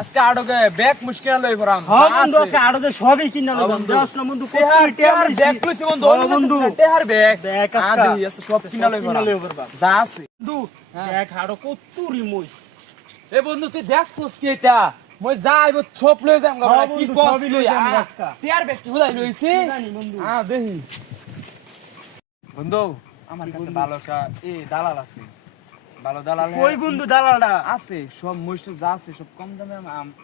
আজকে আড়গে ব্যাগ মুশকিল লই পরাম হ্যাঁ বন্ধু আজকে আড়গে সবই কিনা লইলাম দেওস না বন্ধু কত টেহার ব্যাগ লইছি বন্ধু বন্ধু টেহার ব্যাগ ব্যাগ আদি আছে সব কিনা লই পরাম যা আছে বন্ধু ব্যাগ হাড়ো কত রিমোস এ বন্ধু তুই দেখছস কি এটা মই যাইব সব লই যাম গা কি কস লই টেহার ব্যাগ কি হুদাই লইছি জানি বন্ধু দেখি বন্ধু আমার কাছে ভালোটা দালাল আছে ভালো দালাল কই বন্ধু দালালটা আছে সব মুষ্ট যা আছে সব কম দামে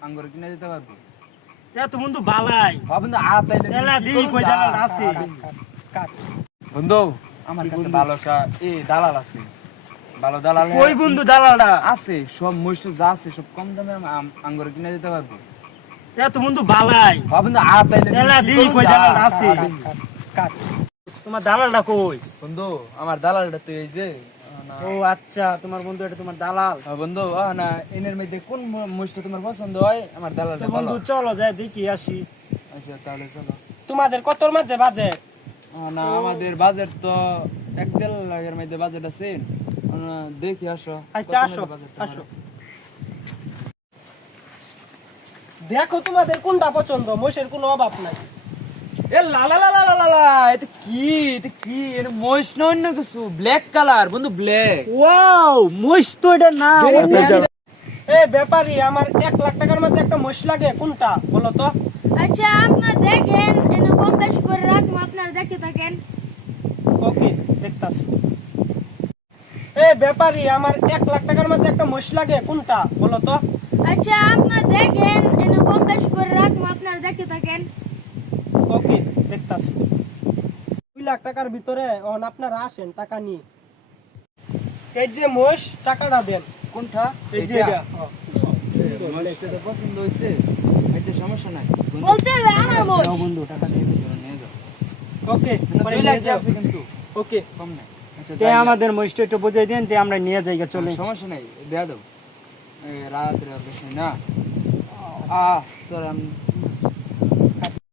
আঙ্গুর কিনে দিতে পারবো এ তো বন্ধু বালাই বন্ধু আতাইলে এলা দি কই দালাল আছে বন্ধু আমার কাছে ভালোটা দালাল আছে ভালো দালাল কই বন্ধু দালালটা আছে সব মুষ্ট যা আছে সব কম দামে আঙ্গুর কিনে দিতে পারবো এ তো বন্ধু বালাই বন্ধু আতাইলে এলা দি কই দালাল আছে তোমার দালালটা কই বন্ধু আমার দালালটা তো এই যে ও আচ্ছা তোমার বন্ধু এটা তোমার দালাল বন্ধু না এনের মধ্যে কোন মুষ্ট তোমার পছন্দ হয় আমার দালালটা ভালো বন্ধু চলো যাই দেখি আসি আচ্ছা তাহলে চলো তোমাদের কতর মাঝে বাজেট না আমাদের বাজেট তো 1.5 লাখের মধ্যে বাজেট আছে দেখি আসো আচ্ছা আসো আসো দেখো তোমাদের কোনটা পছন্দ মোষের কোনো অভাব নাই এ লা লা লা লা লা লা এটা কি এর মহিষ না অন্য কিছু ব্ল্যাক কালার বন্ধু ব্ল্যাক ওয়াও মোষ তো এটা না এ ব্যাপারী আমার 1 লাখ টাকার মধ্যে একটা মোষ লাগে কোনটা বলো তো আচ্ছা আপনার দেখেন এনে কম বেশি করে রাখবো আপনারা দেখতে থাকেন ওকে দেখতাছি এ ব্যাপারী আমার 1 লাখ টাকার মধ্যে একটা মোষ লাগে কোনটা বলো তো আচ্ছা আপনার দেখেন এনে কম বেশি করে রাখবো আপনারা দেখতে থাকেন ওকে দেখতাছি 2 লাখ টাকার ভিতরে এখন আপনারা আসেন টাকা নিয়ে এই যে মোষ টাকাটা দেন কোনটা এই যে এটা মহিষটা তো পছন্দ হয়েছে আচ্ছা সমস্যা নাই বলতে হবে আমার মোষ যাও বন্ধু টাকা নিয়ে যাও ওকে মানে 2 লাখ আছে কিন্তু ওকে কম নাই আচ্ছা তে আমাদের মোষটা একটু বুঝাই দেন তে আমরা নিয়ে যাইগা চলে সমস্যা নাই দেয়া দাও রাত রে বেশি না তোর